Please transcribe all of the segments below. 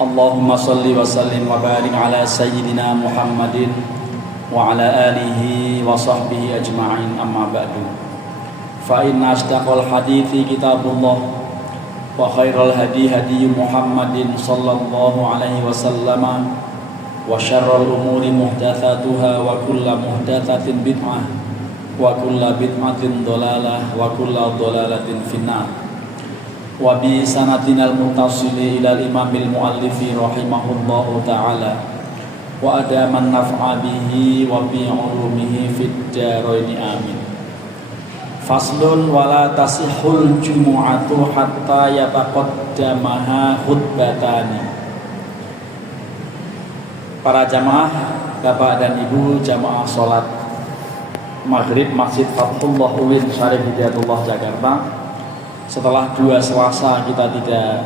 Allahumma salli wa sallim wa barik ala sayyidina Muhammadin wa ala alihi wa sahbihi ajma'in, amma ba'du. Fa inna asdaqal hadithi kitabullah wa khairal hadi hadi Muhammadin sallallahu alaihi wasallam wa syarrul umuri muhdatsatuha wa kullu muhdatsatin bid'ah wa kullu bid'atin dhalalah wa kullu dhalalatin finnar. Wa bi sanadinal muttasili ilal imamil muallifi rahimahullahu ta'ala wa adaman naf'a bihi wa bi ulumihi fid dharaini amin. Faslun wala tasihul jumu'atu hatta yataqaddamaha khutbatani. Para jamaah, Bapak dan Ibu jamaah salat Maghrib Masjid Fathullah Uwin Syarif Hidayatullah Jakarta. Setelah 2 Selasa kita tidak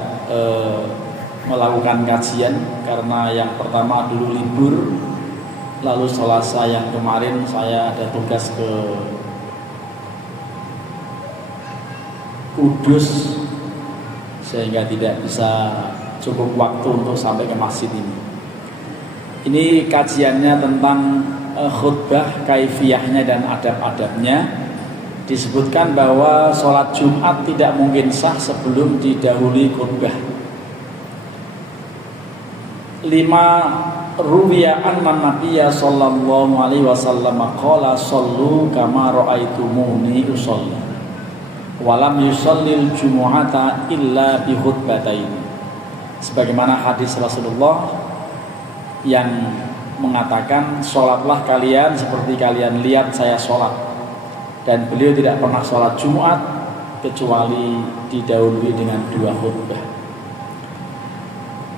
melakukan kajian karena yang pertama dulu libur, lalu Selasa yang kemarin saya ada tugas ke Kudus sehingga tidak bisa cukup waktu untuk sampai ke masjid ini. Ini kajiannya tentang khutbah, kaifiyahnya dan adab-adabnya. Disebutkan bahwa sholat Jumat tidak mungkin sah sebelum didahului khutbah. 5 ruwiya anna nabiyya sallallahu alaihi wasallam qala sallu kama ra'aitumuni usolli wa lam yusallil jumu'ata illa bi khutbatain. Sebagaimana hadis Rasulullah yang mengatakan, sholatlah kalian seperti kalian lihat saya sholat. Dan beliau tidak pernah sholat Jumat kecuali didahului dengan 2 khutbah.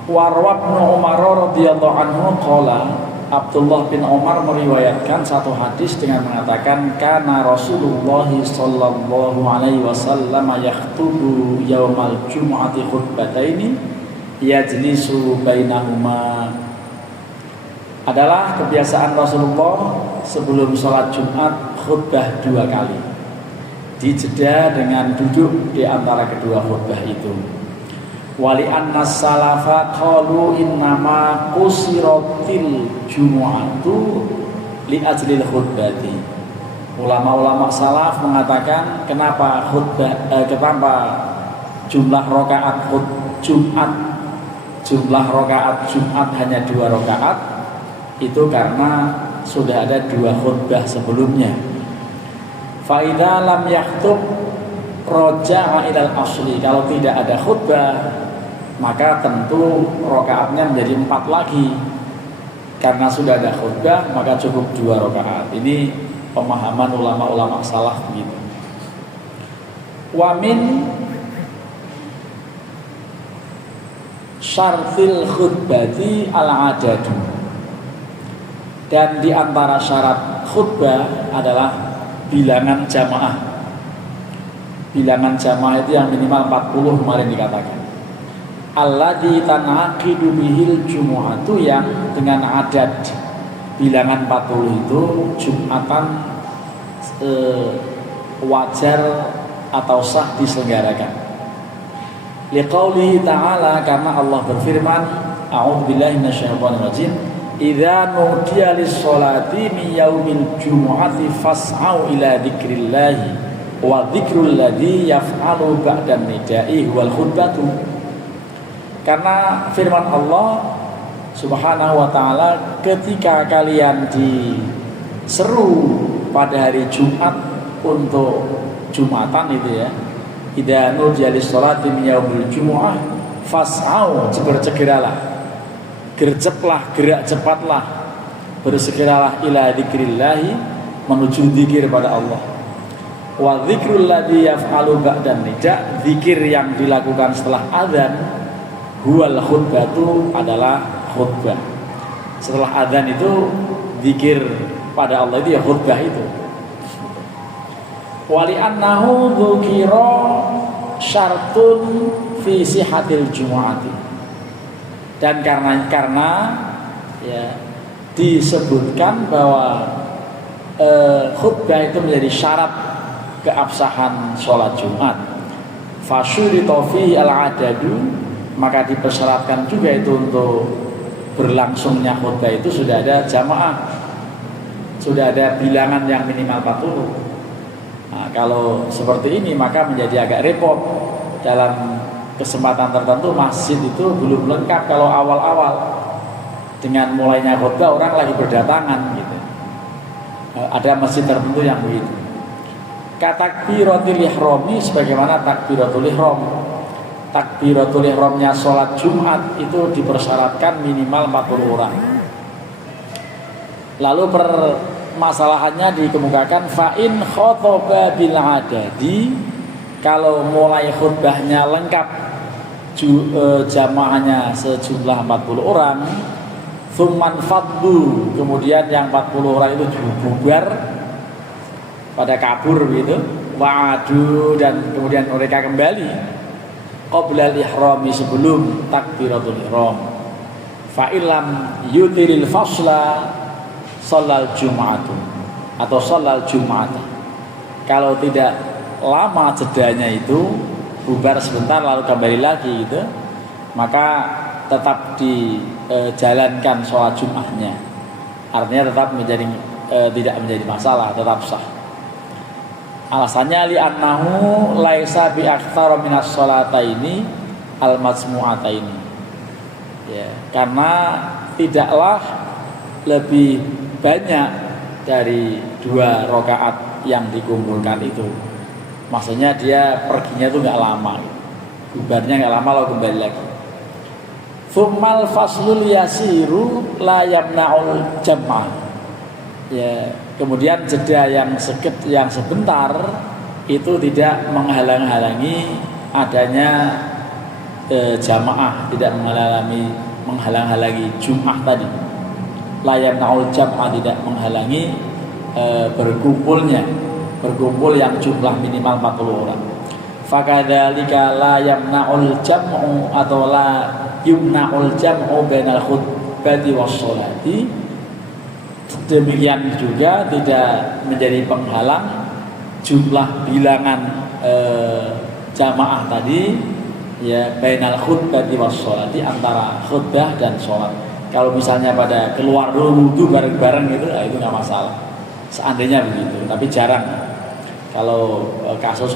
Warwabnu Umar radhiyallahu anhu qala, Abdullah bin Umar meriwayatkan satu hadis dengan mengatakan, kana Rasulullah sallallahu alaihi wasallam yakhutubu yaumal jumu'ati khutbataini yajlisu bainahuma. Adalah kebiasaan Rasulullah sebelum sholat Jumat khutbah 2 kali, dijeda dengan duduk di antara kedua khutbah itu. Wali annas salafa qalu innama qusiratil jumu'atu li ajlil khutbati. Ulama-ulama salaf mengatakan kenapa jumlah rakaat Jumat hanya 2 rakaat, itu karena sudah ada 2 khutbah sebelumnya. Fa idza lam yakhthub raja'a ilal asli. Kalau tidak ada khutbah, maka tentu rakaatnya menjadi 4 lagi. Karena sudah ada khutbah, maka cukup 2 rakaat. Ini pemahaman ulama-ulama salaf begitu. Wa min syartil khutbati al-adadu. Dan di antara syarat khutbah adalah bilangan jamaah. Bilangan jamaah itu yang minimal 40 kemarin dikatakan. Alladzi tanaqidu bihil jumu'atu, yang dengan adat bilangan 40 itu Jumatan wajar atau sah diselenggarakan. Liqaulihi ta'ala, karena Allah berfirman, a'udzubillahi minasyaitonir rajim, idza nudiya lis-sholati min yaumil jumu'ati fas'au ila dzikrillahi wa dzikrul ladzi yaf'alu ba'dan nida'i wal khutbatu. Karena firman Allah Subhanahu wa taala, ketika kalian diseru pada hari Jumat untuk Jumatan itu ya, idza nudiya lis-sholati min yaumil jumu'ah fas'au, bersegeralah, gerceplah, gerak cepatlah, bersegeralah ila dzikrillahi, menuju zikir pada Allah. Wa dzikrul ladzi yaf'alu ba'dan nida, zikir yang dilakukan setelah azan, huwal khutbatu, adalah khutbah. Setelah azan itu zikir pada Allah itu ya khutbah itu. Wali annahu dzukira syartun fi sihatil jumu'ati. Dan karena ya disebutkan bahwa khutbah itu menjadi syarat keabsahan sholat Jumat. Fasyurita fihi al-adadu, maka dipersyaratkan juga itu untuk berlangsungnya khutbah itu sudah ada jamaah, sudah ada bilangan yang minimal 40. Nah, kalau seperti ini maka menjadi agak repot. Dalam kesempatan tertentu masjid itu belum lengkap kalau awal-awal, dengan mulainya khutbah orang lagi berdatangan gitu. Ada masjid tertentu yang begitu. Takbiratul ihrami sebagaimana takbiratul ihram. Takbiratul ihramnya sholat Jumat itu dipersyaratkan minimal 40 orang. Lalu permasalahannya dikemukakan fa'in khotoba bil adadi, kalau mulai khutbahnya lengkap jamaahnya sejumlah 40 orang, thumman faddu, kemudian yang 40 orang itu bubar pada kabur gitu, wa'adu, dan kemudian mereka kembali qabla al-ihrami, sebelum takbiratul ihram, fa'ilam yutiril fasla sholal jum'atu atau sholal jum'ata, kalau tidak lama jedanya itu bubar sebentar lalu kembali lagi gitu, maka tetap dijalankan sholat Jum'ahnya, artinya tetap menjadi tidak menjadi masalah, tetap sah. Alasannya li'annahu laisa bi aktsara minas sholataini al-majmu'ataini, ya, karena tidaklah lebih banyak dari 2 rakaat yang dikumpulkan itu. Maksudnya dia perginya itu nggak lama, bubarnya nggak lama lalu kembali lagi. Tsummal faslul yasiru la yamna'ul jam'ah, ya, kemudian jeda yang sebentar itu tidak menghalang-halangi adanya jamaah, tidak menghalang-halangi Jum'ah tadi. La yamna'ul jam'ah, tidak menghalangi berkumpul yang jumlah minimal 40 orang. Fakadzalika la yamna'ul jam'u atau la yumna'ul jam'u bainal khutbati was sholati, demikian juga tidak menjadi penghalang jumlah bilangan jamaah tadi, ya, bainal khutbati was sholati, antara khutbah dan sholat. Kalau misalnya pada keluar wudhu bareng-bareng gitu, itu nggak masalah, seandainya begitu, tapi jarang. Kalau kasus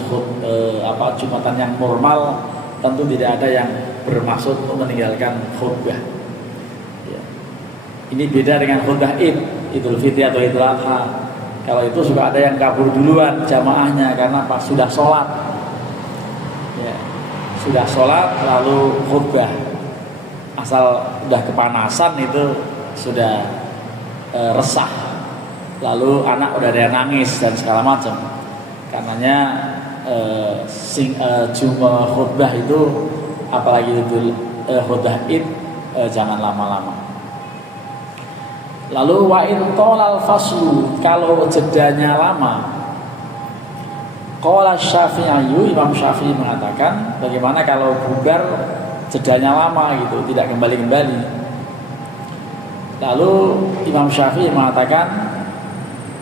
Jumatan yang normal tentu tidak ada yang bermaksud untuk meninggalkan khutbah, ya. Ini beda dengan khutbah Idul Fitri atau Idul Adha. Kalau itu suka ada yang kabur duluan jamaahnya karena pas sudah sholat, ya, sudah sholat lalu khutbah, asal udah kepanasan itu sudah resah, lalu anak udah ada yang nangis dan segala macam. Karenanya Jumat khutbah itu, apalagi itu khutbah Id, jangan lama-lama. Lalu wa in tolal faslu, kalau jedanya lama, qala Syafi'i, Imam Syafi'i mengatakan, bagaimana kalau bubar jedanya lama gitu, tidak kembali-kembali. Lalu Imam Syafi'i mengatakan,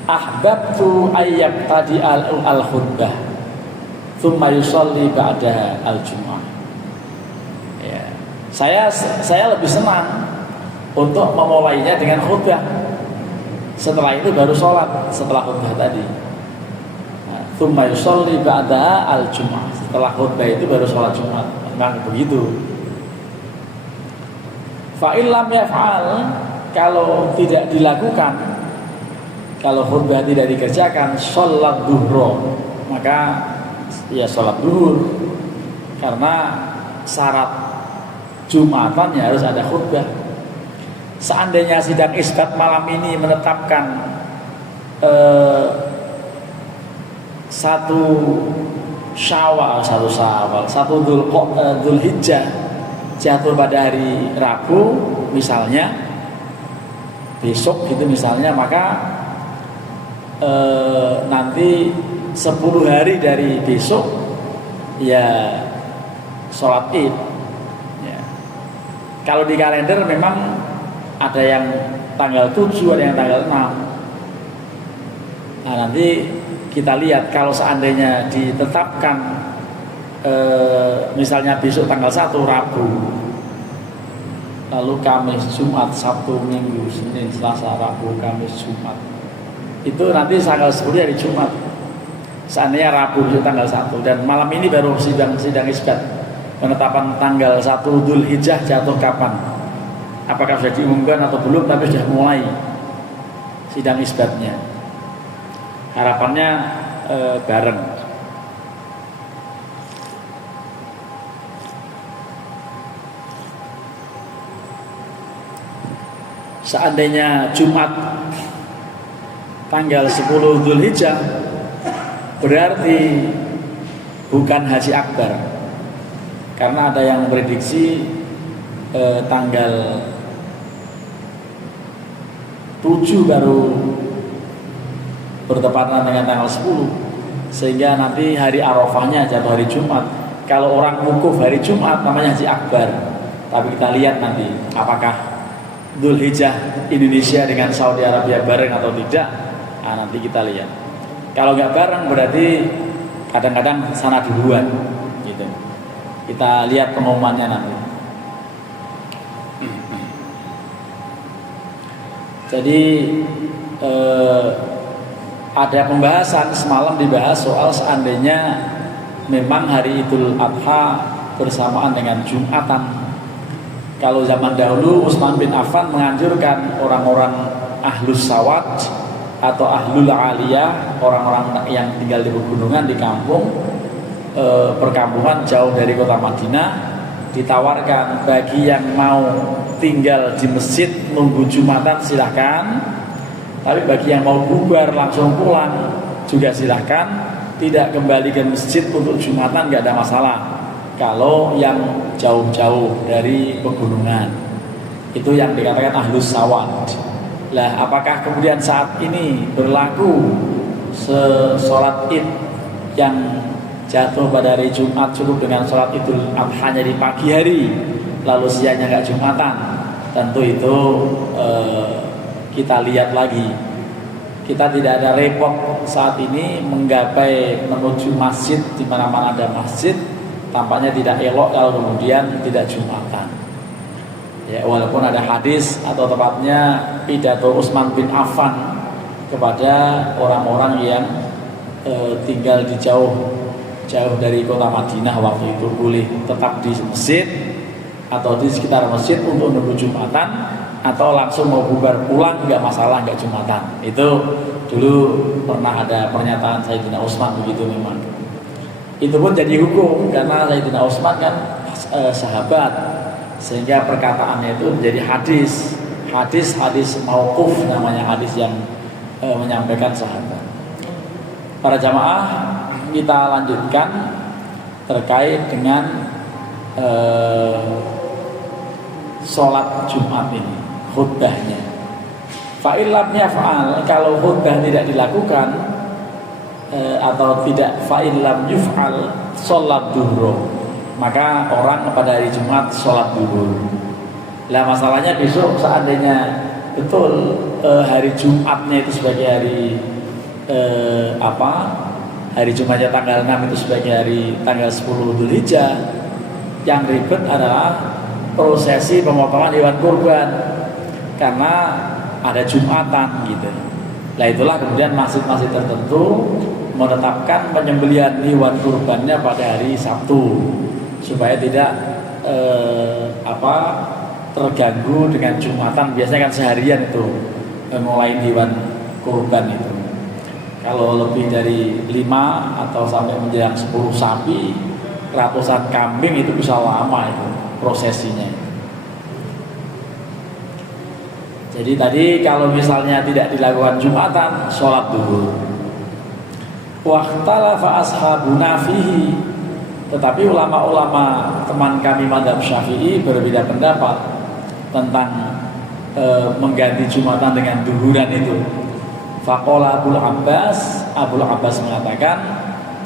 ahbabtu ayyab tadi al-khutbah thumma yusalli ba'daha al-jum'ah, ya, saya lebih senang untuk memulainya dengan khutbah, setelah itu baru sholat setelah khutbah tadi. Thumma yusalli ba'daha al-jum'ah, setelah khutbah itu baru sholat Jumat. Memang begitu. Fa illam yaf'al, kalau tidak dilakukan, kalau khutbah tidak dikerjakan, sholat duhur, maka ya sholat duhur, karena syarat Jumatan ya harus ada khutbah. Seandainya sidang isbat malam ini menetapkan satu Dzulhijjah jatuh pada hari Rabu misalnya, besok gitu misalnya, maka nanti 10 hari dari besok ya sholat Id, ya. Kalau di kalender memang ada yang tanggal 7, ada yang tanggal 6. Nah, nanti kita lihat kalau seandainya ditetapkan misalnya besok tanggal 1 Rabu, lalu Kamis, Jumat, Sabtu, Minggu, Senin, Selasa, Rabu, Kamis, Jumat, itu nanti tanggal 10 hari Jumat. Seandainya Rabu itu tanggal 1 dan malam ini baru sidang isbat penetapan tanggal 1 Dzulhijjah jatuh kapan, apakah sudah diumumkan atau belum, tapi sudah mulai sidang isbatnya. Harapannya bareng. Seandainya Jumat tanggal 10 Dzulhijjah, berarti bukan haji akbar, karena ada yang memprediksi tanggal 7 baru bertepatan dengan tanggal 10, sehingga nanti hari Arafahnya jatuh hari Jumat. Kalau orang wukuf hari Jumat namanya haji akbar. Tapi kita lihat nanti apakah Dzulhijjah Indonesia dengan Saudi Arabia bareng atau tidak. Nah, nanti kita lihat. Kalau nggak bareng berarti kadang-kadang sana duluan gitu. Kita lihat pengumumannya nanti. Jadi ada pembahasan semalam dibahas soal seandainya memang hari Idul Adha bersamaan dengan Jumatan. Kalau zaman dahulu Utsman bin Affan menganjurkan orang-orang ahlus sawat atau ahlul aliyah, orang-orang yang tinggal di pegunungan, di kampung, perkampungan jauh dari kota Madinah, ditawarkan bagi yang mau tinggal di masjid nunggu Jumatan silahkan, tapi bagi yang mau bubar langsung pulang juga silahkan, tidak kembali ke masjid untuk Jumatan nggak ada masalah. Kalau yang jauh-jauh dari pegunungan, itu yang dikatakan ahlus sawat. Lah, apakah kemudian saat ini berlaku sholat id yang jatuh pada hari Jumat cukup dengan sholat Idul Adha-nya di pagi hari, lalu siangnya nggak Jumatan? Tentu itu kita lihat lagi. Kita tidak ada repot saat ini menggapai menuju masjid, di mana-mana ada masjid. Tampaknya tidak elok kalau kemudian tidak Jumatan. Ya, walaupun ada hadis atau tepatnya pidato Utsman bin Affan kepada orang-orang yang tinggal di jauh dari kota Madinah waktu itu, boleh tetap di masjid atau di sekitar masjid untuk menunggu Jumatan, atau langsung mau bubar pulang nggak masalah, nggak Jumatan. Itu dulu pernah ada pernyataan Sayyidina Utsman begitu memang. Itu pun jadi hukum karena Sayyidina Utsman kan sahabat, sehingga perkataannya itu menjadi hadis mauquf, namanya hadis yang menyampaikan sahabat. Para jamaah, kita lanjutkan terkait dengan sholat Jumat ini, khutbahnya. Fa'illam yaf'al, kalau khutbah tidak dilakukan atau tidak, fa'illam yuf'al sholat duhur, maka orang pada hari Jumat sholat duhur. Lah, masalahnya besok seandainya betul hari Jumatnya itu sebagai hari hari Jumatnya tanggal 6 itu sebagai hari tanggal 10 Dzulhijjah, yang ribet adalah prosesi pemotongan hewan kurban karena ada Jumatan gitu. Nah, itulah kemudian masjid-masjid tertentu menetapkan penyembelihan hewan kurbannya pada hari Sabtu supaya tidak terganggu dengan Jumatan. Biasanya kan seharian itu mulai hewan kurban itu. Kalau lebih dari 5 atau sampai menjelang 10 sapi, ratusan kambing, itu bisa lama itu prosesinya. Jadi tadi kalau misalnya tidak dilakukan Jumatan, sholat duhur. Wahtalafa ashabuna fihi, tetapi ulama-ulama teman kami mazhab Syafi'i berbeda pendapat tentang mengganti Jumatan dengan duhuran itu. Faqala Abul Abbas mengatakan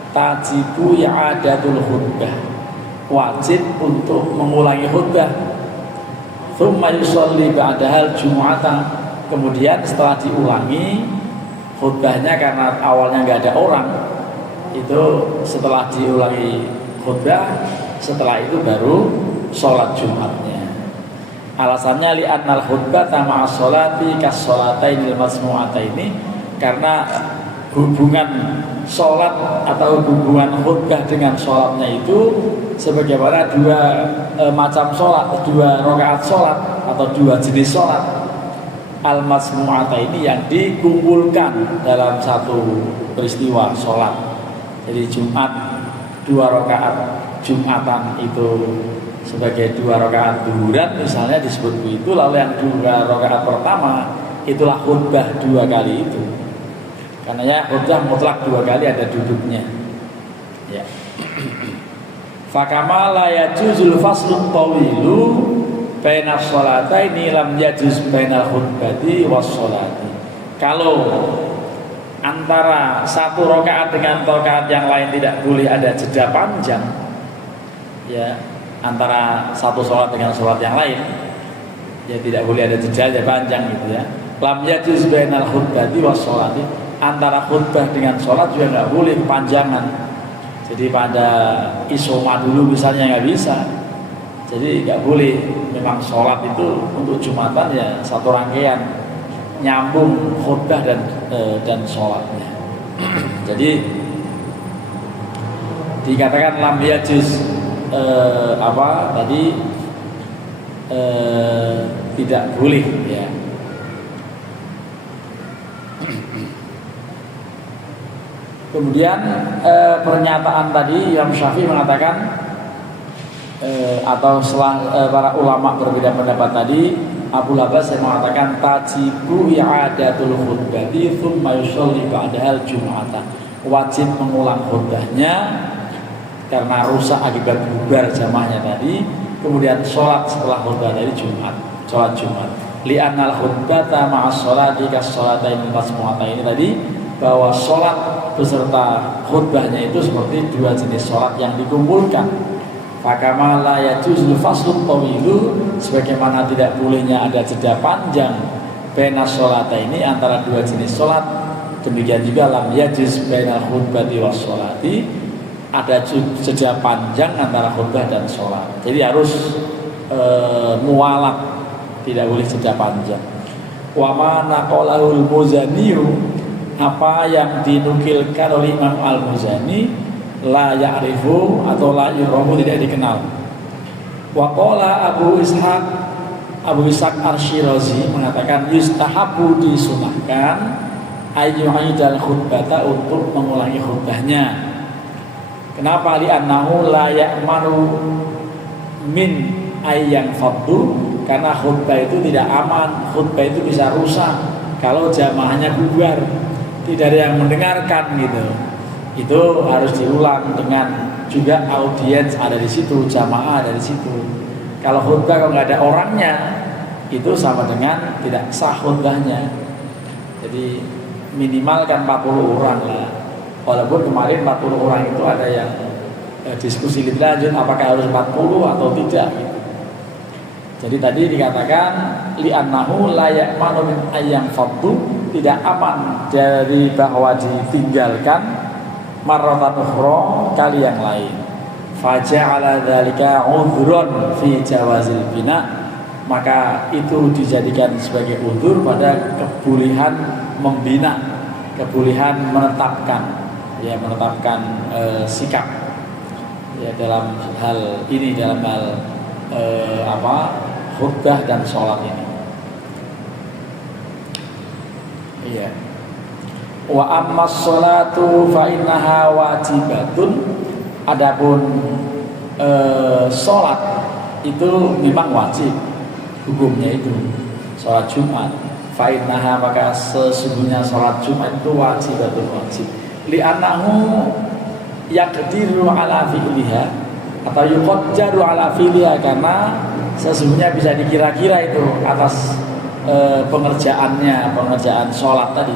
tajibu i'adatul khutbah, wajib untuk mengulangi khutbah. Tsumma yusolli ba'dahal Jum'atan, kemudian setelah diulangi khutbahnya karena awalnya nggak ada orang, itu setelah diulangi khutbah, setelah itu baru sholat Jumatnya. Alasannya li'annal khutbata ma'as sholati kas sholatainil masmu'ataini, karena hubungan sholat atau hubungan khutbah dengan sholatnya itu sebagaimana dua macam sholat, dua rakaat sholat atau dua jenis sholat al-masmu'ata ini yang dikumpulkan dalam satu peristiwa sholat. Jadi Jumat dua rakaat Jumatan itu sebagai dua rakaat duhuran misalnya disebut begitu, lalu yang dua rakaat pertama itulah khutbah dua kali itu. Karena ya khutbah mutlak dua kali ada duduknya. Ya. Fakama la yajuzul faslu tawilu baina sholataini lam yajuz bainal khutbati was sholati. Kalau antara satu rakaat dengan rakaat yang lain tidak boleh ada jeda panjang, ya, antara satu sholat dengan sholat yang lain, ya tidak boleh ada jeda panjang gitu ya. Lam yajuz bainal khutbati was sholati. Antara khutbah dengan sholat juga nggak boleh kepanjangan. Jadi pada isoma dulu misalnya nggak bisa. Jadi nggak boleh. Memang sholat itu untuk Jumatan ya satu rangkaian, nyambung khutbah dan sholatnya. Jadi dikatakan lam yajuz tidak boleh ya. Kemudian pernyataan tadi Imam Syafi'i mengatakan atau setelah para ulama berbeda pendapat tadi, Abu Labas yang mengatakan tajibu i'adatul khutbati tsumma yusalli ba'dahal jum'ata, wajib mengulang khutbahnya karena rusak akibat bubar jamaahnya tadi, kemudian sholat setelah khutbah dari Jumat, sholat Jumat. Li'annal khutbata ma'as sholati kas sholatainil masmu'ataini tadi, bahwa sholat beserta khutbahnya itu seperti dua jenis sholat yang dikumpulkan. Fakama la yajuzul faslu tawilu, sebagaimana tidak bolehnya ada jeda panjang baina sholata ini antara dua jenis sholat, demikian juga lam yajuz bainal khutbati was sholati, ada jeda panjang antara khutbah dan sholat. Jadi harus mualat, tidak boleh jeda panjang. Wa ma naqalahul Muzaniyu, apa yang dinukilkan oleh Imam Al-Muzani, la ya'rifu atau la yurahu, tidak dikenal. Wa qala Abu Ishaq Ar-Shirazi mengatakan yustahabu, disunahkan ayyu'idal khutbata, untuk mengulangi khutbahnya. Kenapa? Li'annahu la ya'manu min ayyan faddu, karena khutbah itu tidak aman, khutbah itu bisa rusak kalau jamaahnya bubar, tidak ada yang mendengarkan gitu. Itu harus diulang dengan juga audiens ada di situ, jamaah ada di situ. Kalau khutbah kalau nggak ada orangnya, itu sama dengan tidak sah khutbahnya. Jadi minimal kan 40 orang lah. Walaupun kemarin 40 orang itu ada yang diskusi lebih lanjut apakah harus 40 atau tidak gitu. Jadi tadi dikatakan li'annahu la ya'manu min ayyam faddu, tidak aman dari bahwa ditinggalkan marratan ukhra, kali yang lain. Faja'ala dzalika 'udhran fi jawazil bina, maka itu dijadikan sebagai uzur pada kebolehan membina, kebolehan menetapkan sikap ya dalam hal ini, dalam hal khutbah dan sholat ini. Iya. Wa amma sholatu fa innaha wajibatun, adapun sholat itu memang wajib hukumnya itu. Sholat Jumat fa innaha, maka sesungguhnya sholat Jumat itu wajibatun, wajib. Li'annahu yaqdiru ala fi'liha atau yuqaddaru ala fi'liha, karena sesungguhnya bisa dikira-kira itu atas pengerjaan sholat tadi.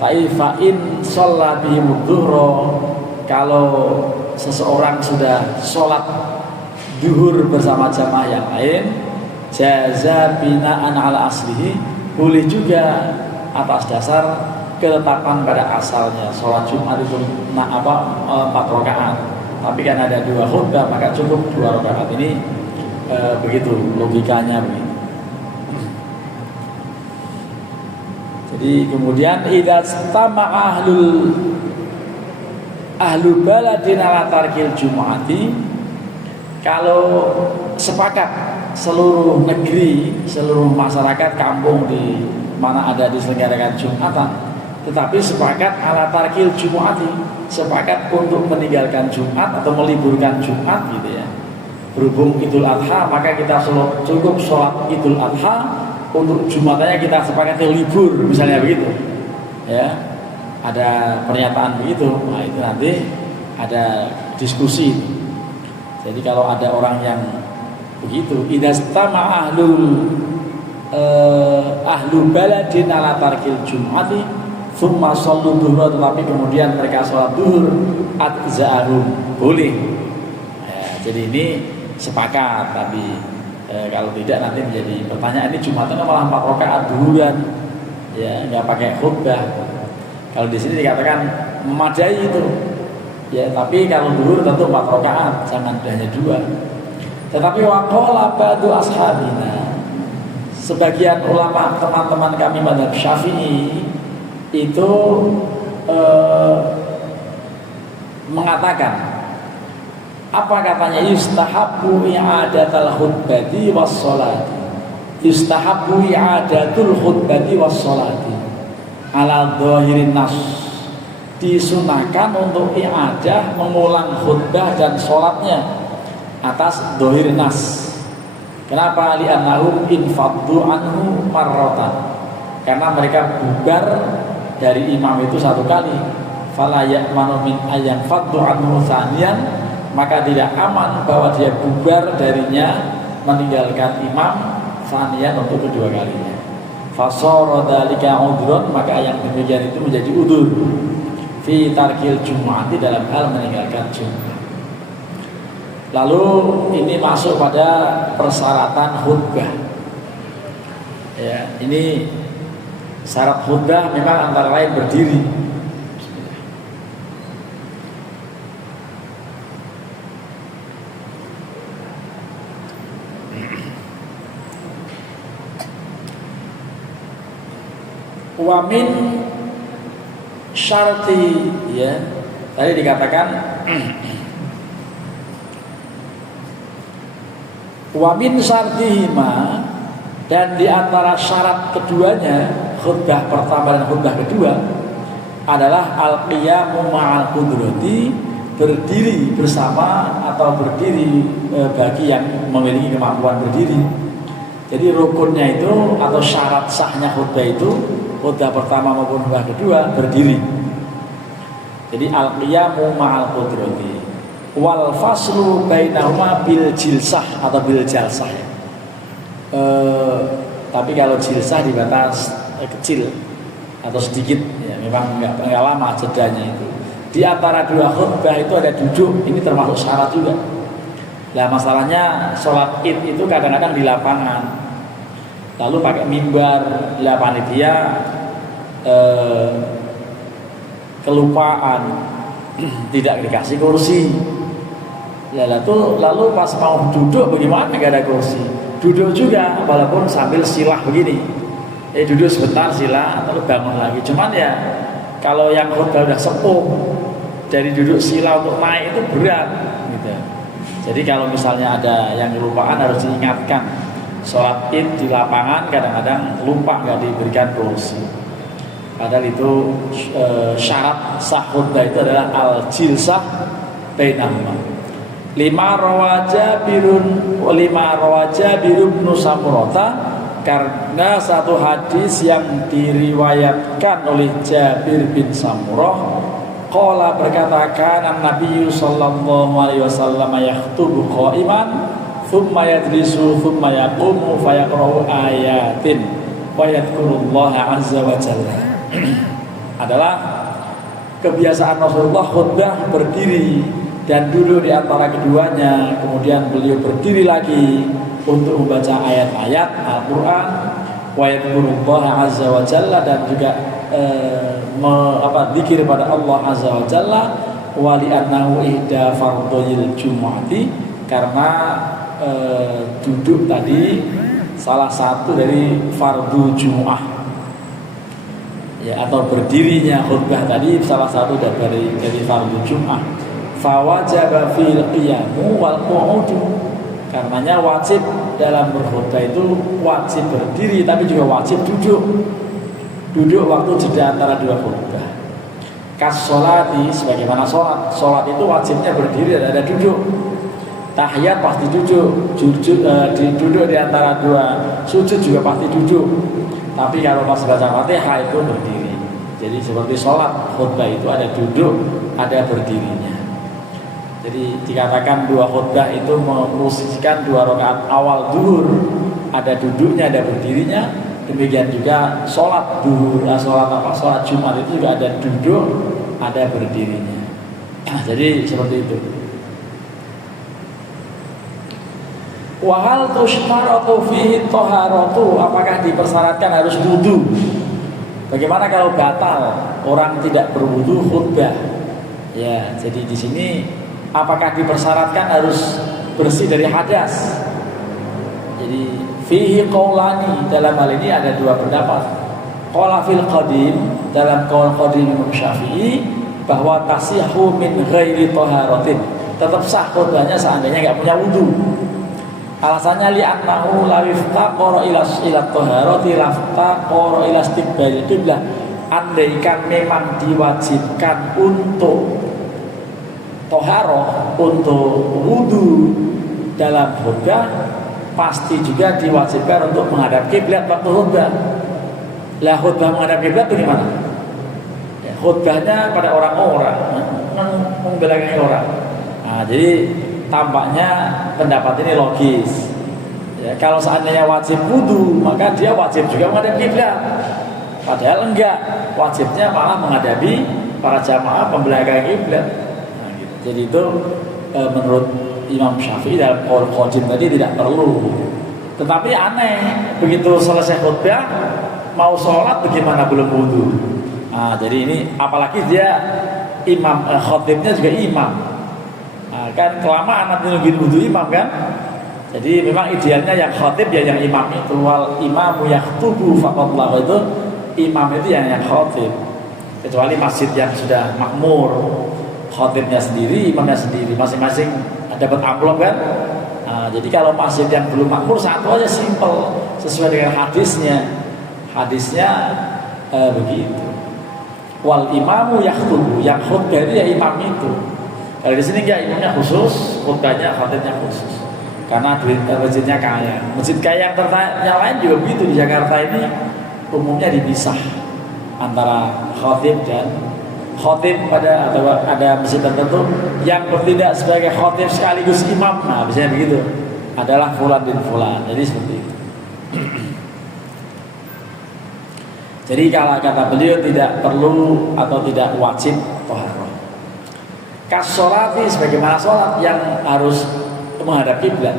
Ta'ifa'in sholat bihimudzuhro, kalau seseorang sudah sholat duhur bersama jamaah yang lain, jaza bina'an ala aslihi, boleh juga atas dasar ketetapan pada asalnya. Sholat Jumat itu 4 rakaat, tapi kan ada 2 khutbah maka cukup 2 rakaat. Ini begitu logikanya begitu. Jadi kemudian idza stama'a ahlul baladin ala tarkil jumu'ati, kalau sepakat seluruh negeri, seluruh masyarakat kampung di mana ada diselenggarakan Jumatan, tetapi sepakat ala tarkil jumu'ati, sepakat untuk meninggalkan Jumat atau meliburkan Jumat gitu ya. Berhubung Idul Adha maka kita cukup sholat Idul Adha, untuk Jumatannya kita sepakatnya libur misalnya begitu ya, ada pernyataan begitu. Nah itu nanti ada diskusi. Jadi kalau ada orang yang begitu, idastama ahlul baladin ala tarkil jum'ati thumma shallu dhuhra, tetapi kemudian mereka sholat duhur, adza'ahum, boleh ya, jadi ini sepakat. Tapi kalau tidak nanti menjadi pertanyaan, ini Jumatan malah 4 rakaat duhuran ya, nggak pakai khutbah. Kalau di sini dikatakan memadai itu ya, tapi kalau duhur tentu 4 rakaat, jangan hanya 2. Tetapi waqala ba'du ashabina, sebagian ulama teman-teman kami mazhab Syafi'i itu mengatakan, apa katanya, yustahabbu i'adatul khutbati was-sholati, yustahabbu i'adatul khutbati was-sholati ala dhahirin nas, disunahkan untuk i'adah, mengulang khutbah dan sholatnya atas dhahirin nas. Kenapa? Li'annahum infaddu anhu marratan, karena mereka bubar dari imam itu 1 kali. Fala ya'manu min ayyan faddu anhu tsaniyan, maka tidak aman bahwa dia bubar darinya, meninggalkan imam tsaniyan untuk kedua kalinya. Fasara dzalika udhrun, maka yang demikian itu menjadi udzur fi tarkil jumu'ati, dalam hal meninggalkan Jumat. Lalu ini masuk pada persyaratan khutbah. Ya, ini syarat khutbah memang antara lain berdiri. Wamin syarti, ya tadi dikatakan wamin syartihima, dan diantara syarat keduanya, khutbah pertama dan khutbah kedua, adalah al-qiyamu ma'al qudrati, berdiri bersama atau berdiri bagi yang memiliki kemampuan berdiri. Jadi rukunnya itu atau syarat sahnya khutbah itu, khutbah pertama maupun khutbah kedua, berdiri. Jadi al-qiyamu ma'al qudrati wal faslu bainahuma bil jilsah atau bil jalsah. Tapi kalau jilsah dibatas kecil atau sedikit ya, memang nggak lama jedanya itu. Di antara 2 khutbah itu ada duduk, ini termasuk syarat juga. Nah masalahnya sholat id itu kadang-kadang di lapangan, lalu pakai mimbar, panitia kelupaan tidak dikasih kursi. Lalu pas mau duduk bagaimana, nggak ada kursi. Duduk juga walaupun sambil silah begini. Duduk sebentar silah, lalu bangun lagi. Cuman ya kalau yang khutbah udah sepuh, dari duduk silah untuk naik itu berat gitu. Jadi kalau misalnya ada yang kelupaan harus diingatkan. Sholat id di lapangan kadang-kadang lupa nggak diberikan kursi. Padahal itu syarat sah khutbah itu adalah al-jilsah bainahuma. Lima rawaja birun nusamurota, karena satu hadis yang diriwayatkan oleh Jabir bin Samurah, qala berkata, kana Nabi sallallahu alaihi wasallam yakhutubu qa'iman thumma yajlisu thumma yaqumu fayaqra'u ayatin wa yadhkurullaha azza wa jalla. Adalah kebiasaan Rasulullah khutbah berdiri dan duduk di antara keduanya, kemudian beliau berdiri lagi untuk membaca ayat-ayat Al-Quran, wa yadhkurullaha azza wa jalla, dan juga zikir pada Allah azza wa jalla, wali annahu ihda fardhil jumu'ati, karena duduk tadi salah satu dari fardu Jumu'ah ya, atau berdirinya khutbah tadi salah satu dari fardu Jumu'ah. Fawajaba fil qiyamu wal qu'udu, karenanya wajib dalam berkhutbah itu wajib berdiri tapi juga wajib duduk waktu jeda antara dua khutbah. Kas sholati, sebagaimana sholat itu wajibnya berdiri dan ada duduk. Tahiyat pasti duduk di antara dua sujud juga pasti duduk. Tapi kalau pas baca Fatihah itu berdiri. Jadi seperti sholat khutbah itu ada duduk, ada berdirinya. Jadi dikatakan dua khutbah itu memposisikan 2 rakaat awal zuhur, ada duduknya, ada berdirinya. Demikian juga sholat Jumat itu juga ada duduk, ada berdirinya. Jadi seperti itu. Wahal tushtaratu fihi toharatu, apakah dipersyaratkan harus wudu? Bagaimana kalau batal orang tidak berwudu khutbah? Ya, jadi di sini apakah dipersyaratkan harus bersih dari hadas? Jadi fihi qaulani, dalam hal ini ada 2 pendapat. Qala fil qadim, dalam qaul qadim Imam Syafi'i, bahwa tasihhu min ghairi taharatin, tetap sah khutbahnya seandainya enggak punya wudu. Alasannya li'annahu la yaftaqara ila taharati laftaqara ila istiqbalil qiblah. Andaikan memang diwajibkan untuk toharoh, untuk wudu dalam khutbah, pasti juga diwajibkan untuk menghadap kiblat waktu khutbah. Lah khutbah menghadap kiblat itu gimana? Ya, khutbahnya pada orang-orang, membelakangi orang. Nah, jadi tampaknya pendapat ini logis. Ya, kalau seandainya wajib wudu, maka dia wajib juga menghadap kiblat. Padahal enggak, wajibnya malah menghadapi para jamaah pembelakangan kiblat. Nah, gitu. Jadi itu menurut Imam Syafi'i dalam qaul qadim tadi tidak perlu. Tetapi aneh, begitu selesai khutbah mau sholat bagaimana belum wudu. Nah, jadi ini apalagi dia imam, khotibnya juga imam. Nah, kan kelamaan nanti nungguin wudu imam kan. Jadi memang idealnya yang khotib ya yang imam itu. Wal imamu yaktubu faqatlah, itu imam itu yang khotib. Kecuali masjid yang sudah makmur, khotibnya sendiri, imamnya sendiri, masing-masing dapat amplop kan. Nah, jadi kalau masjid yang belum makmur satu aja simple sesuai dengan hadisnya begitu. Wal imamu yaktubu, yang khutbah itu ya imam itu. Kalau di sini enggak, imamnya khusus, khutbahnya khotibnya khusus. Karena masjidnya kaya. Masjid kaya yang lain juga begitu. Di Jakarta ini umumnya dipisah antara khotib dan khotib atau ada masjid tertentu yang bertindak sebagai khotib sekaligus imam. Nah, biasanya begitu. Adalah fulan bin fulan. Jadi seperti itu. Jadi kalau kata beliau tidak perlu atau tidak wajib toharoh. Kasolati, sebagaimana sholat yang harus menghadap kiblat.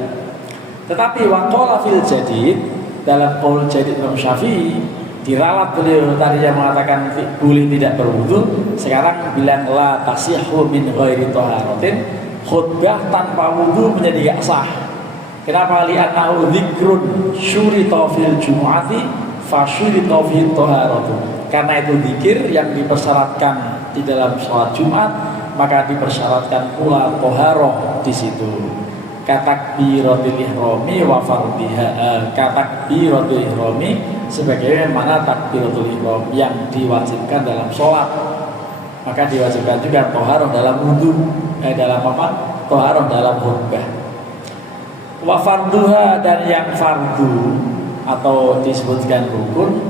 Tetapi waqala fil jadid, dalam qaul jadid Imam Syafi'i, diralat beliau tadi yang mengatakan boleh tidak berwudu, sekarang bilang la tasihhu min ghairi taharatin, khutbah tanpa wudu menjadi gak sah. Kenapa? Li'annahu dzikrun syurita fil jumu'ati fa syurita fil taharatu. Karena itu zikir yang dipersyaratkan di dalam sholat Jumat, maka dipersyaratkan pula taharah di situ. Katakbiratul ihrami wa fardhiha, katakbiratul ihrami sebagaimana takbiratul ihram yang diwajibkan dalam sholat, maka diwajibkan juga toharoh dalam wudu, dalam apa? Toharoh dalam khutbah. Wa fardhuha, dan yang fardu atau disebutkan rukun,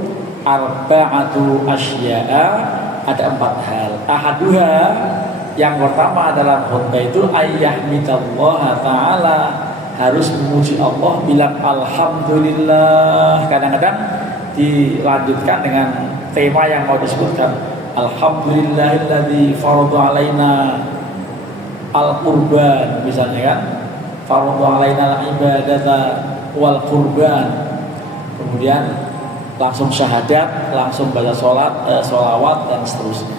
arba'atu asya'a, ada 4 hal. Ahaduha, yang pertama dalam khutbah itu ayyahmidallaha ta'ala, harus memuji Allah, bilang alhamdulillah. Kadang-kadang dilanjutkan dengan tema yang mau disebutkan, alhamdulillahilladzi farada alaina al-qurban, misalnya kan, farada alaina al-ibadata wal qurban. Kemudian langsung syahadat, langsung baca sholawat dan seterusnya.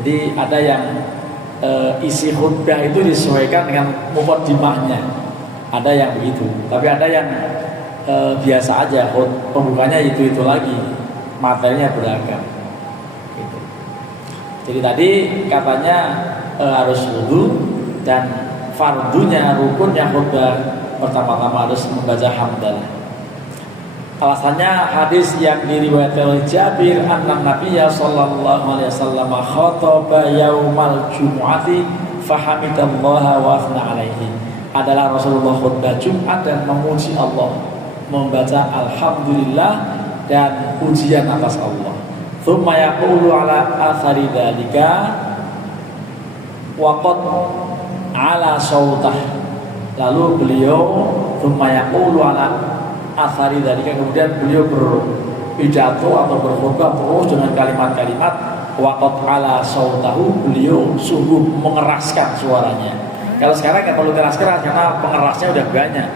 Jadi ada yang isi khutbah itu disesuaikan dengan muqaddimahnya. Ada yang begitu, tapi ada yang biasa aja, pembukanya itu lagi, materinya beragam. Gitu. Jadi tadi katanya harus wudu, dan fardunya, rukunnya khutbah pertama-tama harus membaca hamdalah. Alasannya hadis yang diriwayatkan oleh Jabir, anna Nabiyya sallallahu alaihi wasallam khataba yaumal jumu'ati fahamidallaha wa athna alaihi. Adalah Rasulullah khutbah Jumat dan memuji Allah, membaca alhamdulillah dan pujian atas Allah. Tsumma yaqulu ala athari dzalika wa qad ala sautah. Lalu beliau tsumma yaqulu ala athari dzalika, kemudian beliau berpidato atau berkhutbah terus dengan kalimat-kalimat waqad ala sautahu, beliau sungguh mengeraskan suaranya. Kalau sekarang nggak perlu keras-keras karena pengerasnya udah banyak,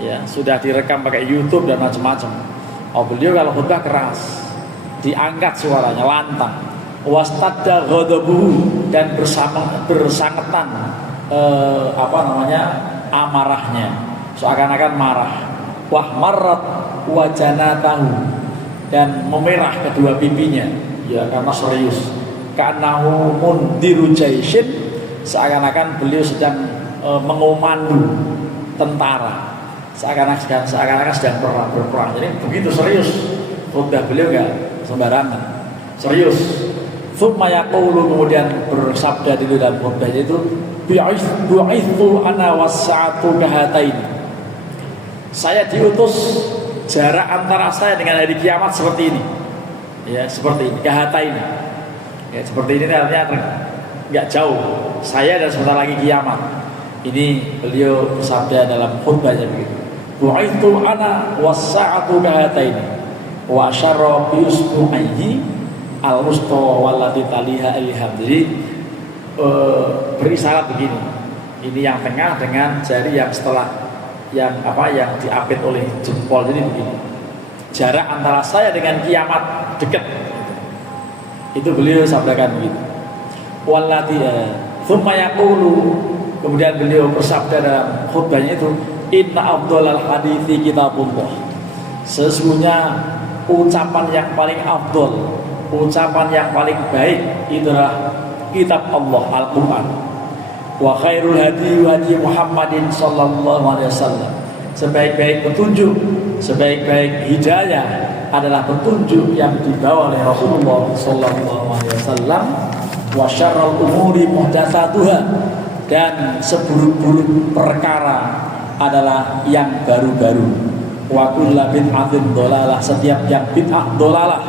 ya sudah direkam pakai YouTube dan macam-macam. Beliau kalau khutbah keras, diangkat suaranya lantang, wastadda ghadabuhu, dan bersangetan amarahnya, seakan-akan marah. Wahmarrat wajanatahu, dan memerah kedua pipinya, ya karena serius. Ka'annahu mundiru jaishin, seakan-akan beliau sedang mengomandu tentara, seakan-akan sedang berperang. Jadi begitu serius khutbah beliau, enggak sembarangan, serius. Tsumma yaqulu, kemudian bersabda di dalam khutbah itu, bu'ithu ana was-sa'atu kahataini. Saya diutus, jarak antara saya dengan hari kiamat seperti ini. Ya, seperti ini, kahataini. Ya, seperti ini artinya enggak jauh. Saya dan sebentar lagi kiamat. Ini beliau bersabda dalam khutbahnya begitu. Bu'ithu ana was-sa'atu kahataini. Wa asyara bi usbu'aihi al-wusta wallati taliha ilham. Jadi berisyarat begini. Ini yang tengah dengan jari yang setelah yang diapit oleh jempol. Jadi begini. Jarak antara saya dengan kiamat dekat. Itu beliau sabdakan begitu. Wallati tsumma yaqulu, kemudian beliau bersabda dalam khutbahnya itu, inna afdhalal hadithi kitabullah. Sesungguhnya ucapan yang paling afdol, ucapan yang paling baik itu adalah kitab Allah, Al-Quran. Wa khairul hadi hadi Muhammadin sallallahu alaihi wasallam. Sebaik-baik petunjuk, sebaik-baik hidayah adalah petunjuk yang dibawa oleh Rasulullah sallallahu alaihi wasallam. Wa syarrul umuri muhdatsatuha, dan seburuk-buruk perkara adalah yang baru-baru. Wa kullu bid'atin dhalalah, setiap yang bid'ah dhalalah.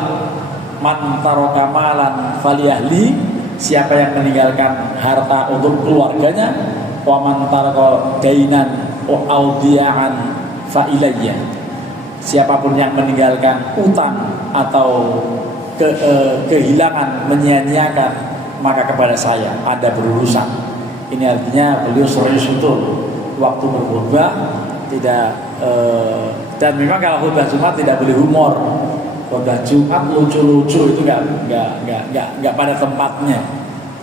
Man taraka malan faliyahli, siapa yang meninggalkan harta untuk keluarganya, wa man taraka dainan wa audiya'an fa ilayya, siapapun yang meninggalkan utang atau kehilangan, menyia-nyiakan, maka kepada saya Anda berurusan. Ini artinya beliau serius betul waktu berkhutbah, tidak dan memang kalau khutbah Jumat tidak boleh humor. Khutbah Jumat lucu-lucu itu nggak pada tempatnya.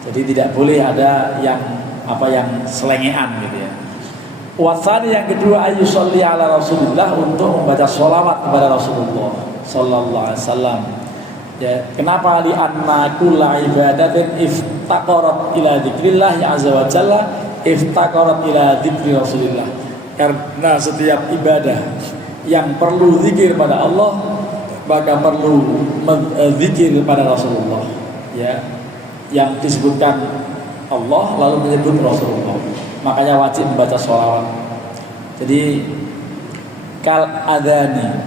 Jadi tidak boleh ada yang selengean gitu ya. Wasani yang kedua, ayu sholli ala Rasulullah, untuk membaca sholawat kepada Rasulullah sallallahu alaihi wasallam. Ya, kenapa li anna kulla ibadatin iftaqarat ila dzikrillah azza wa jalla iftaqarat ila dzikri Rasulillah. Karena setiap ibadah yang perlu zikir pada Allah, maka perlu zikir pada Rasulullah, ya, yang disebutkan Allah lalu menyebut Rasulullah, makanya wajib membaca sholawat. Jadi kal adani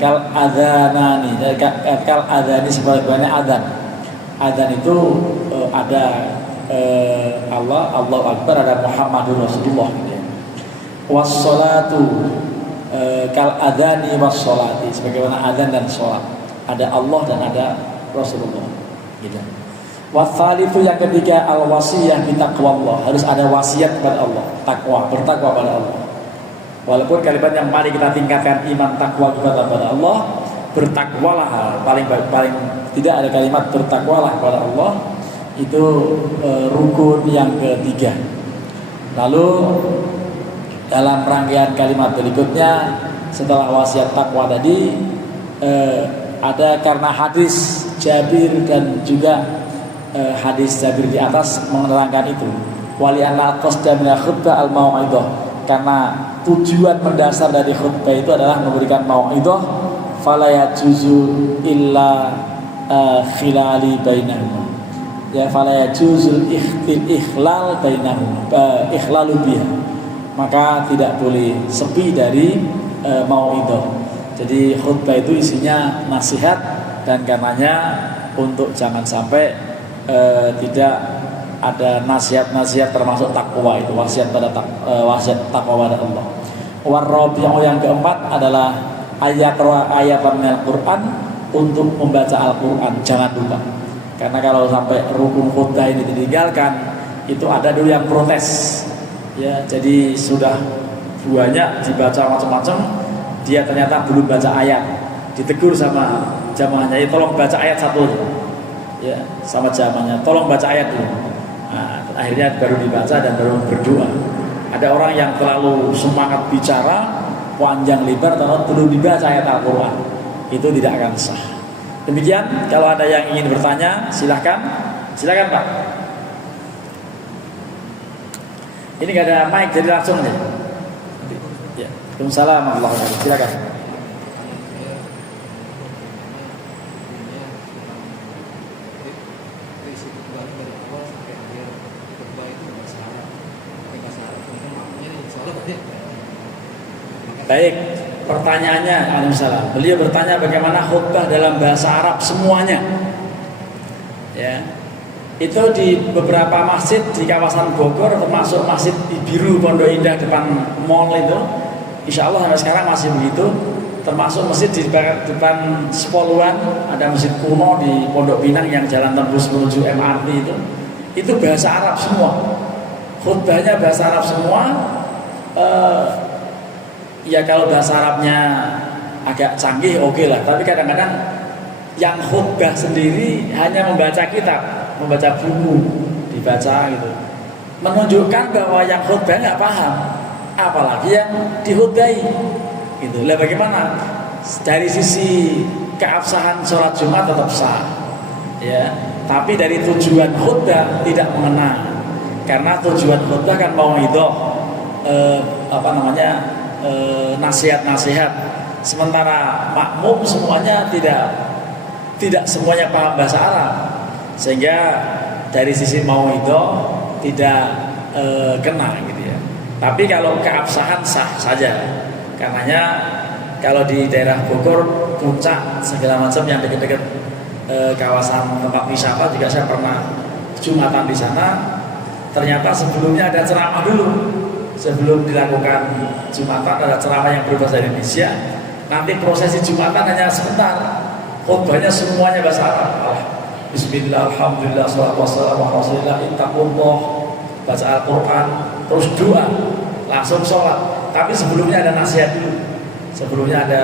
sebagaimana adzan itu ada Allahu Akbar, ada Muhammadur Rasulullah gitu ya. Was-sholatu kal adzani was-sholati, sebagaimana adzan dan sholat, ada Allah dan ada Rasulullah gitu. Watsalitu yang ketiga, al-wasiyah bi taqwallah, harus ada wasiat kepada Allah, takwa, bertakwa pada Allah. Walaupun kalimat yang mari kita tingkatkan iman takwa kepada Allah, bertakwalah, paling tidak ada kalimat bertakwalah kepada Allah, Itu rukun yang ketiga. Lalu dalam rangkaian kalimat berikutnya setelah wasiat takwa tadi ada karena hadis Jabir dan juga hadis Jabir di atas menerangkan itu. Wali anal qasda min khutbah al mau'idhah, karena tujuan mendasar dari khutbah itu adalah memberikan mau'idhah, fala yajuzu illa khilali bainahum. Ya fala yajuzul ikhlal bainahum ikhlalu biha, maka tidak boleh sepi dari mau'idhah. Jadi khutbah itu isinya nasihat, dan karenanya untuk jangan sampai tidak ada nasihat-nasihat termasuk takwa, itu wasiat wasiat takwa pada Allah. Warabi'u yang keempat adalah ayat minal Quran, untuk membaca Al-Quran jangan lupa. Karena kalau sampai rukun khutbah ini ditinggalkan, itu ada dulu yang protes. Ya, jadi sudah banyak dibaca macam-macam, dia ternyata belum baca ayat. Ditegur sama jamaahnya, tolong baca ayat satu. Ya, sama jamaahnya, tolong baca ayat dulu. Nah, akhirnya baru dibaca dan baru berdoa. Ada orang yang terlalu semangat bicara panjang lebar, tapi belum dibaca ayat Al-Quran, itu tidak akan sah. Demikian, kalau ada yang ingin bertanya, silakan Pak. Ini nggak ada mic, jadi langsung aja. Ya, Waalaikumsalam warahmatullahi wabarakatuh. Silakan. Baik, pertanyaannya, Alhamdulillah. Beliau bertanya bagaimana khutbah dalam bahasa Arab semuanya. Ya, itu di beberapa masjid di kawasan Bogor, termasuk Masjid Biru Pondok Indah depan mall itu, insya Allah sampai sekarang masih begitu. Termasuk masjid di depan Sepoluan, ada masjid kuno di Pondok Pinang yang jalan tembus menuju MRT itu bahasa Arab semua. Khutbahnya bahasa Arab semua. Ya kalau bahasa Arabnya agak canggih oke lah, tapi kadang-kadang yang khutbah sendiri hanya membaca kitab, membaca buku, dibaca gitu, menunjukkan bahwa yang khutbah nggak paham, apalagi yang dikhutbahi gitu. Lah bagaimana? Dari sisi keabsahan sholat Jumat tetap sah, ya, tapi dari tujuan khutbah tidak mengena, karena tujuan khutbah kan mau itu nasihat-nasihat. Sementara makmum semuanya tidak semuanya paham bahasa Arab, sehingga dari sisi mau itu tidak kena gitu ya. Tapi kalau keabsahan sah saja. Karenanya kalau di daerah Bogor, Puncak segala macam yang dekat-dekat kawasan tempat wisata juga saya pernah Jumatan di sana. Ternyata sebelumnya ada ceramah dulu. Sebelum dilakukan Jumatan ada ceramah yang berbahasa Indonesia. Nanti prosesi Jumatan hanya sebentar, khutbahnya semuanya bahasa Arab. Bismillah, alhamdulillah, sholatu wassalamu ala rasulillah, ittaqullah, baca Al-Quran, terus doa, langsung sholat. Tapi sebelumnya ada nasihat dulu, sebelumnya ada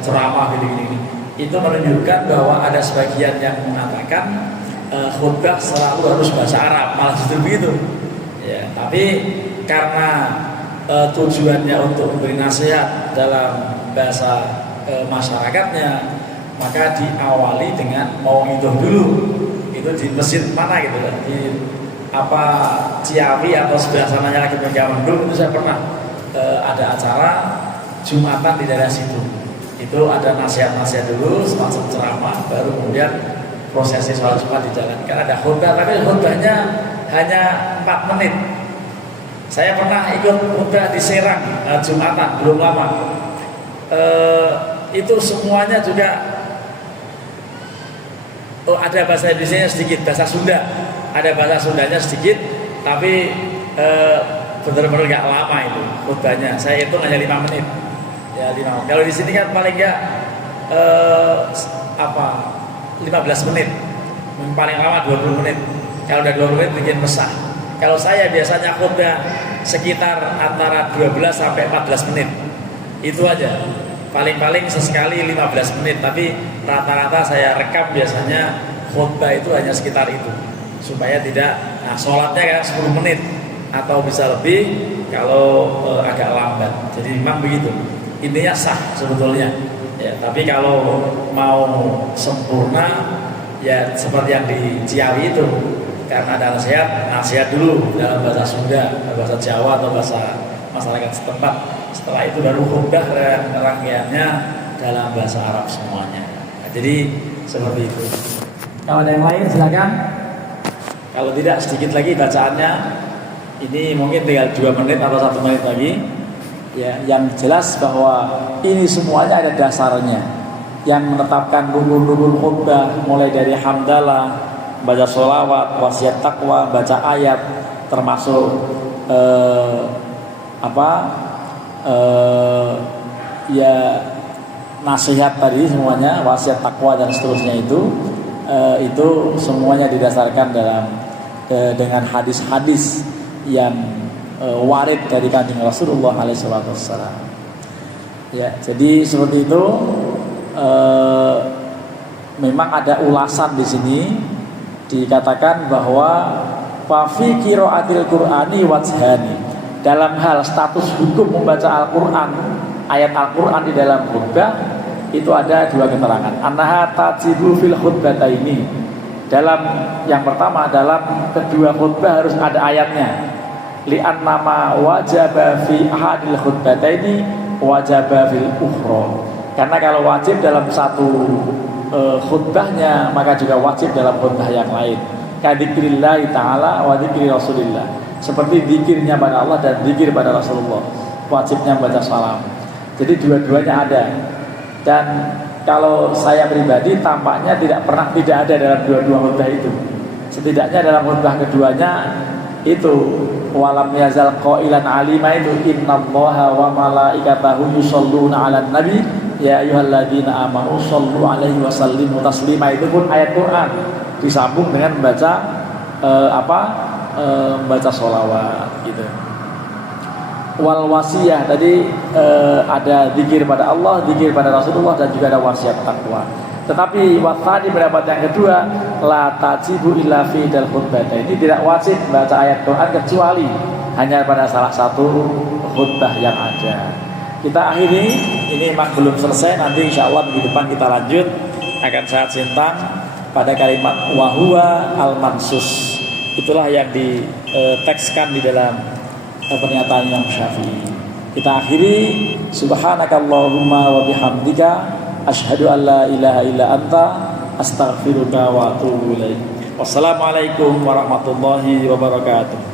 ceramah gini-gini. Itu menunjukkan bahwa ada sebagian yang mengatakan khutbah selalu harus bahasa Arab, malah justru begitu. Ya, tapi karena tujuannya untuk memberi nasihat dalam bahasa masyarakatnya, maka diawali dengan mau'idhah dulu. Itu di masjid mana gitu, di Ciawi atau sebelah sananya lagi Megamendung, itu saya pernah ada acara Jumatan di daerah situ. Itu ada nasihat-nasihat dulu, semacam ceramah, baru kemudian prosesi sholat Jumat dijalankan. Ada khutbah, tapi khutbahnya hanya 4 menit. Saya pernah ikut khutbah di Serang Jumatan belum lama. Itu semuanya juga ada bahasa Indonesia sedikit, bahasa Sunda ada bahasa Sundanya sedikit, tapi benar-benar nggak lama itu khutbahnya. Saya hitung hanya 5 menit. Ya 5 menit. Kalau di sini kan paling nggak 15 menit, paling lama 20 menit. Kalau udah 20 menit bikin mesah. Kalau saya biasanya khutbah sekitar antara 12 sampai 14 menit. Itu aja. Paling-paling sesekali 15 menit, tapi rata-rata saya rekam biasanya khutbah itu hanya sekitar itu. supaya tidak sholatnya kayak 10 menit atau bisa lebih kalau agak lambat. Jadi memang begitu. Intinya sah sebetulnya. Ya, tapi kalau mau sempurna ya seperti yang di Ciawi itu, karena ada nasihat dulu dalam bahasa Sunda, bahasa Jawa atau bahasa masyarakat setempat. Setelah itu baru khutbah rangkaiannya dalam bahasa Arab semuanya. Nah, jadi seperti itu. Kalau ada yang lain silakan. Kalau tidak sedikit lagi bacaannya. Ini mungkin tinggal 2 menit atau 1 menit lagi. Ya, yang jelas bahwa ini semuanya ada dasarnya. Yang menetapkan rukun-rukun khutbah mulai dari hamdalah, baca sholawat, wasiat taqwa, baca ayat, termasuk ya nasihat tadi semuanya, wasiat taqwa dan seterusnya itu semuanya didasarkan dengan hadis-hadis yang warid dari kanjeng Rasulullah SAW. Ya, jadi seperti itu. Memang ada ulasan di sini dikatakan bahwa fa fi qiraatil Qur'ani wajhani. Dalam hal status hukum membaca Al-Qur'an, ayat Al-Qur'an di dalam khutbah itu ada 2 keterangan. Annaha tajibu fil khutbataini. Dalam yang pertama, dalam kedua khutbah harus ada ayatnya. Li'anna ma wajaba fi ahadil khutbataini wajaba fil ukhra. Karena kalau wajib dalam satu khutbahnya, maka juga wajib dalam khutbah yang lain. Kadzikrillah ta'ala wa dzikri Rasulillah. Seperti zikirnya pada Allah dan zikir pada Rasulullah. Wajibnya baca salam. Jadi dua-duanya ada. Dan kalau saya pribadi tampaknya tidak ada dalam dua-dua khutbah itu. Setidaknya dalam khutbah keduanya itu walam yazal qailan alima itu innallaha wa malaikatahu yusholluna 'alan nabi ya ayyuhalladzina amanu shollu 'alaihi wa sallimu taslima. Itu pun ayat Quran disambung dengan membaca membaca sholawat gitu. Wal wasiyah tadi ada zikir pada Allah, zikir pada Rasulullah, dan juga ada wasiat takwa. Tetapi wasani pendapat yang kedua, la tajibu illa fi dal khutbah. Ini tidak wajib baca ayat Quran kecuali hanya pada salah satu khutbah yang ada. Kita akhiri, ini belum selesai, nanti insya Allah minggu depan kita lanjut. Akan saya sintang pada kalimat wahuwa al-mansus. Itulah yang ditekskan di dalam pernyataan Imam Syafi'i. Kita akhiri, subhanakallahumma wa bihamdika asyhadu an la ilaha illa anta astaghfiruka wa atubu ilaik. Wassalamualaikum warahmatullahi wabarakatuh.